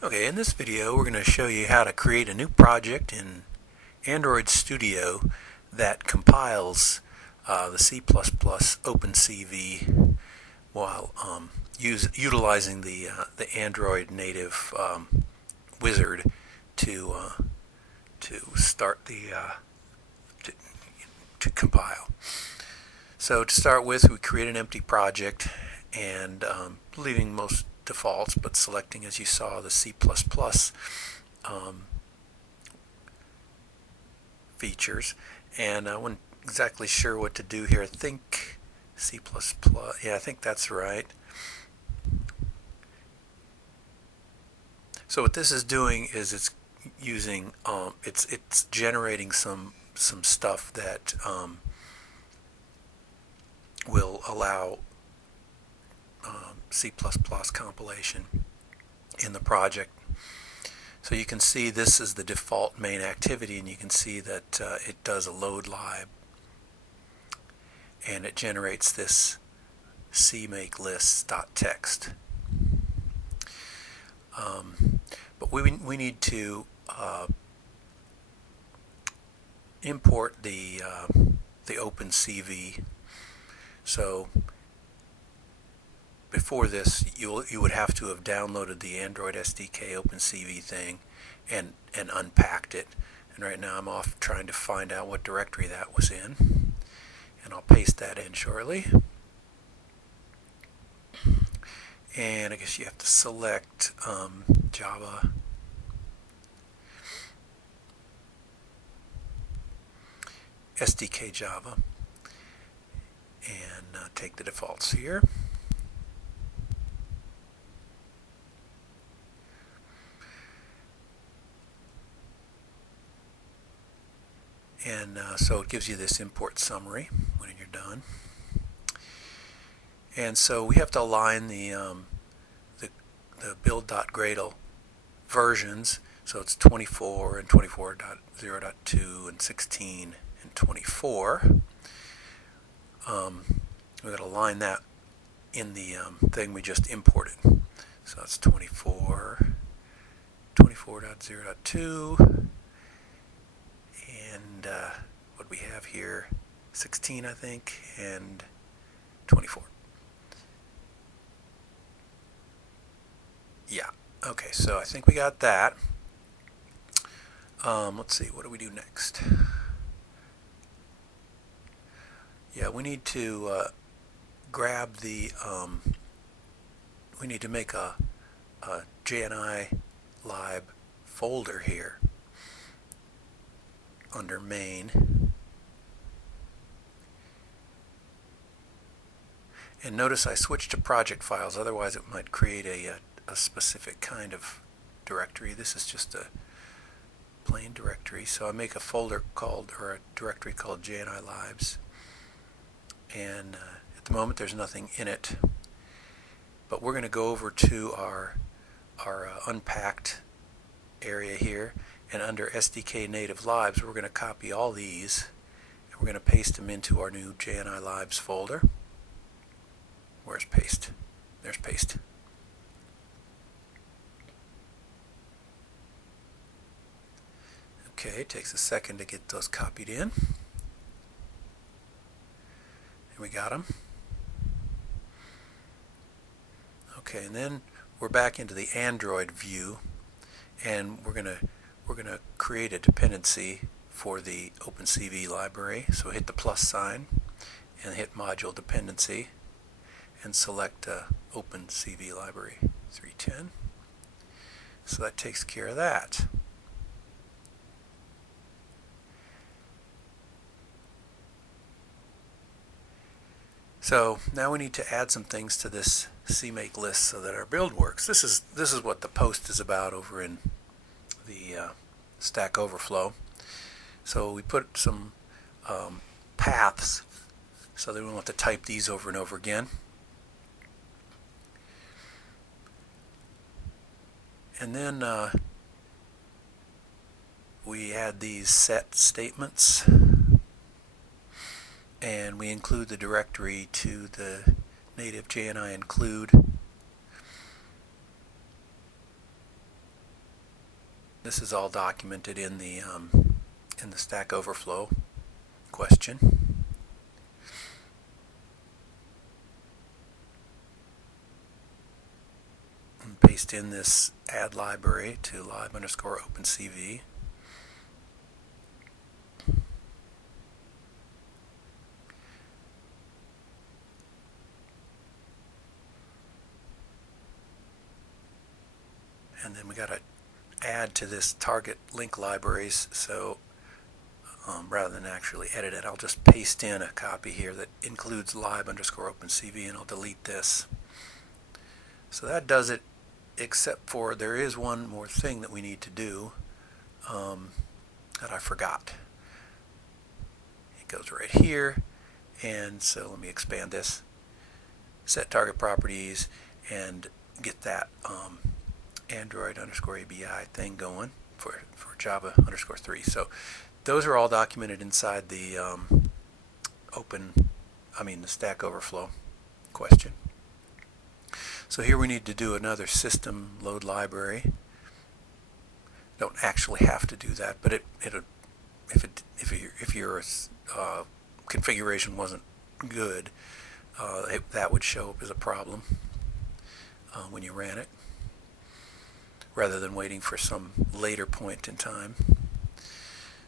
Okay, in this video we're going to show you how to create a new project in Android Studio that compiles the C++ OpenCv while utilizing the Android native wizard to start to, to compile. So to start with, we create an empty project and leaving most defaults, but selecting, as you saw, the C++ features. And I wasn't exactly sure what to do here. I think C++, yeah, I think that's right. So what this is doing is it's using, it's generating some stuff that will allow C++ compilation in the project. So you can see this is the default main activity, and you can see that it does a load lib, and it generates this cmakelist.txt. But we need to import the OpenCv. So before this, you would have to have downloaded the Android SDK OpenCv thing and unpacked it. And right now I'm off trying to find out what directory that was in, and I'll paste that in shortly. And I guess you have to select Java, SDK Java, and take the defaults here. And so it gives you this import summary when you're done. And so we have to align the build.gradle versions. So it's 24 and 24.0.2 and 16 and 24. We've got to align that in the thing we just imported. So that's 24, 24.0.2. And what we have here, 16 I think, and 24. Yeah, okay, so I think we got that. Let's see, what do we do next? Yeah, we need to grab the, we need to make a JNI lib folder here under main. And notice I switched to project files, otherwise it might create a specific kind of directory. This is just a plain directory. So I make a folder called, or a directory called JNI libs. And at the moment there's nothing in it. But we're going to go over to our unpacked area here, and under SDK native libs we're going to copy all these and we're going to paste them into our new JNI libs folder. Where's paste? There's paste. Okay, it takes a second to get those copied in. And we got them. Okay, and then we're back into the Android view, and we're gonna create a dependency for the OpenCv library. So hit the plus sign and hit module dependency and select OpenCv library 310. So that takes care of that. So now we need to add some things to this CMake list so that our build works. This is what the post is about over in the Stack Overflow. So we put some paths so that we don't have to type these over and over again. And then we add these set statements, and we include the directory to the native JNI include. This is all documented in the Stack Overflow question. And paste in this add library to lib_OpenCv. And then we got to add to this target link libraries, so rather than actually edit it, I'll just paste in a copy here that includes lib_OpenCv, and I'll delete this. So that does it, except for there is one more thing that we need to do that I forgot. It goes right here, and so let me expand this. Set target properties and get that Android_ABI thing going for Java_3. So those are all documented inside the the Stack Overflow question. So here we need to do another system load library. Don't actually have to do that, but if your configuration wasn't good, that would show up as a problem when you ran it, rather than waiting for some later point in time.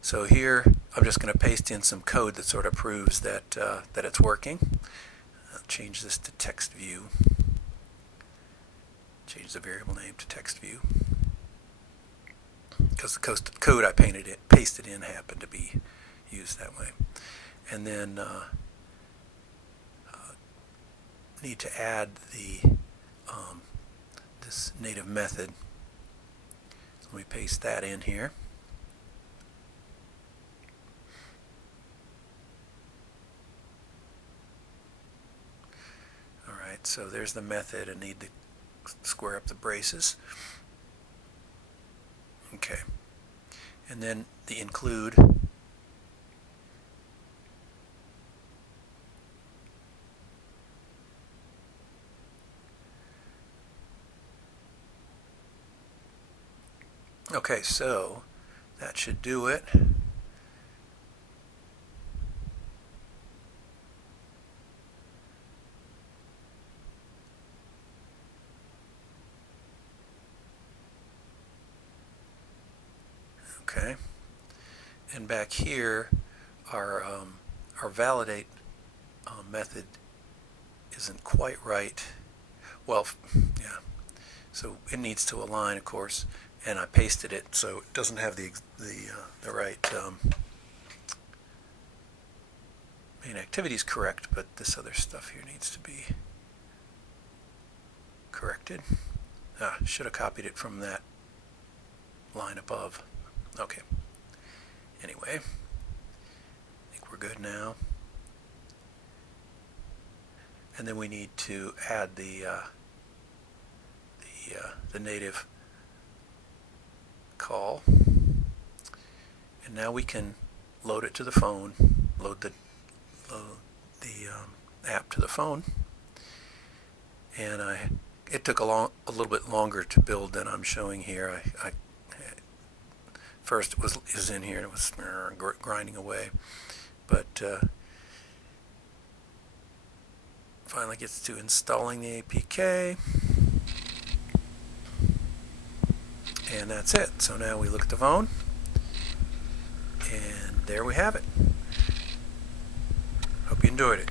So here I'm just going to paste in some code that sort of proves that that it's working. I'll change this to text view. Change the variable name to text view, because the code I pasted in happened to be used that way. And then need to add the this native method. Let me paste that in here. Alright, so there's the method. I need to square up the braces. Okay. And then the include. Okay, so that should do it. Okay, and back here, our validate method isn't quite right. Well, yeah. So it needs to align, of course, and I pasted it so it doesn't have the right main activity is correct, but this other stuff here needs to be corrected. Should have copied it from that line above. Okay. Anyway, I think we're good now. And then we need to add the native call. And now we can load it to the phone. Load the app to the phone. And it took a little bit longer to build than I'm showing here. First it was in here and it was grinding away, but finally gets to installing the APK, and that's it. So now we look at the phone, and there we have it. Hope you enjoyed it.